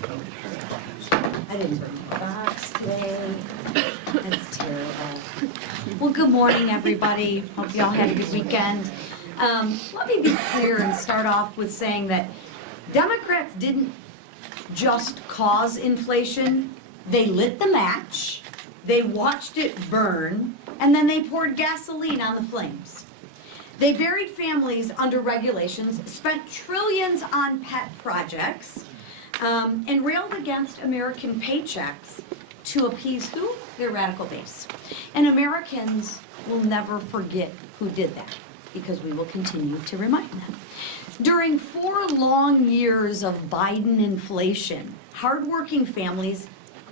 I didn't bring my box today. That's terrible. Well, good morning, everybody. Hope you all had a good weekend. Let me be clear and start off with saying that Democrats didn't just cause inflation. They lit the match, they watched it burn, and then they poured gasoline on the flames. They buried families under regulations, spent trillions on pet projects, and railed against American paychecks to appease who? Their radical base. And Americans will never forget who did that, because we will continue to remind them. During 4 long years of Biden inflation, hardworking families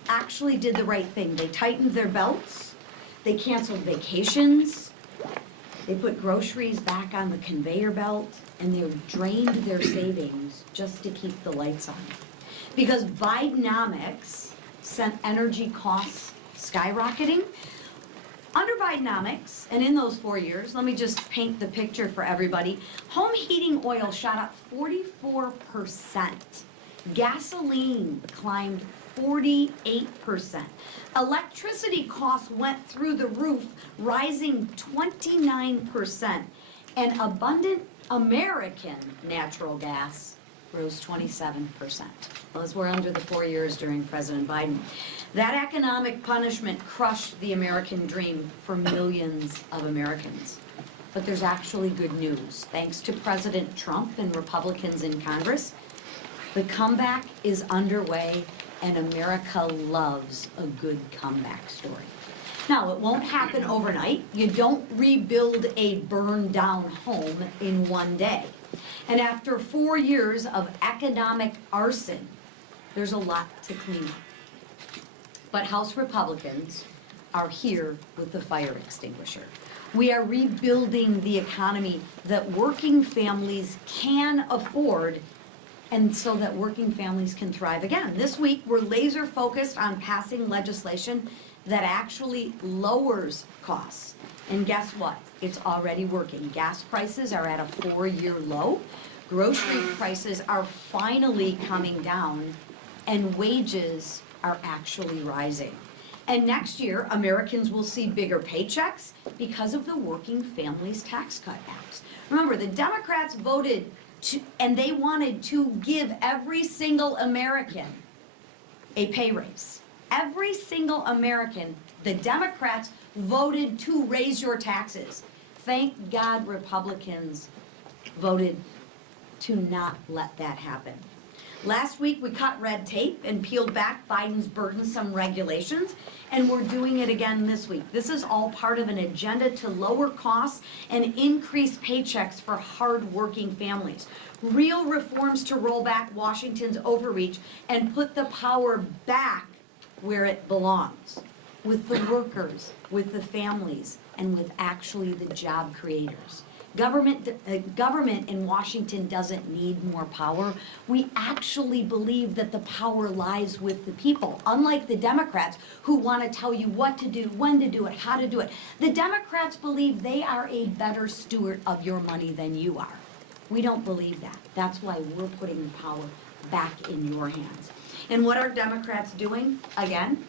actually did the right thing. They tightened their belts, they canceled vacations, they put groceries back on the conveyor belt, and they drained their savings just to keep the lights on. Because Bidenomics sent energy costs skyrocketing. Under Bidenomics, and in those 4 years, let me just paint the picture for everybody. Home heating oil shot up 44%. Gasoline climbed 48%. Electricity costs went through the roof, rising 29%. And abundant American natural gas rose 27%. Those were under the 4 years during President Biden. That economic punishment crushed the American dream for millions of Americans. But there's actually good news. Thanks to President Trump and Republicans in Congress, the comeback is underway, and America loves a good comeback story. Now, it won't happen overnight. You don't rebuild a burned down home in one day. And after 4 years of economic arson, there's a lot to clean up. But House Republicans are here with the fire extinguisher. We are rebuilding the economy that working families can afford, and so that working families can thrive again. This week, we're laser focused on passing legislation that actually lowers costs. And guess what? It's already working. Gas prices are at a 4-year low. Grocery prices are finally coming down, and wages are actually rising. And next year, Americans will see bigger paychecks because of the Working Families Tax Cut Act. Remember, the Democrats voted and they wanted to give every single American a pay raise. Every single American, the Democrats voted to raise your taxes. Thank God Republicans voted to not let that happen. Last week we cut red tape and peeled back Biden's burdensome regulations, and we're doing it again this week. This is all part of an agenda to lower costs and increase paychecks for hard-working families. Real reforms to roll back Washington's overreach and put the power back where it belongs, with the workers, with the families, and with actually the job creators. Government in Washington doesn't need more power. We actually believe that the power lies with the people, unlike the Democrats who want to tell you what to do, when to do it, how to do it. The Democrats believe they are a better steward of your money than you are. We don't believe that. That's why we're putting the power back in your hands. And what are Democrats doing? Again,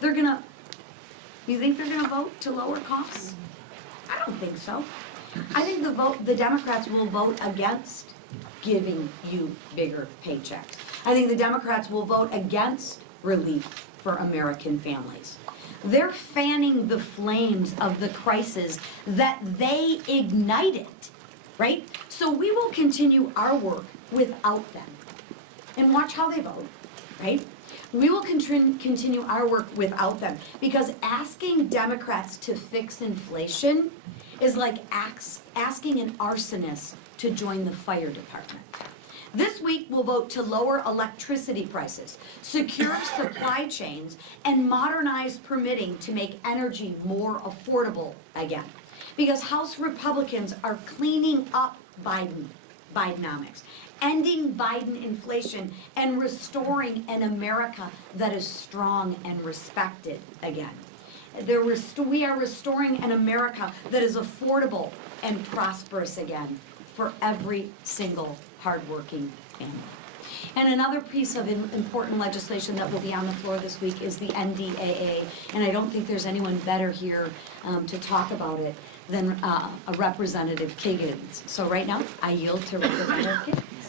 you think they're gonna vote to lower costs? I don't think so. I think the Democrats will vote against giving you bigger paychecks. I think the Democrats will vote against relief for American families. They're fanning the flames of the crisis that they ignited, right? So we will continue our work without them. And watch how they vote, right? We will continue our work without them, because asking Democrats to fix inflation is like asking an arsonist to join the fire department. This week, we'll vote to lower electricity prices, secure supply chains, and modernize permitting to make energy more affordable again. Because House Republicans are cleaning up Bidenomics, ending Biden inflation, and restoring an America that is strong and respected again. We are restoring an America that is affordable and prosperous again for every single hardworking family. And another piece of important legislation that will be on the floor this week is the NDAA, and I don't think there's anyone better here to talk about it than a Representative Kiggins. So right now, I yield to Representative Kiggins.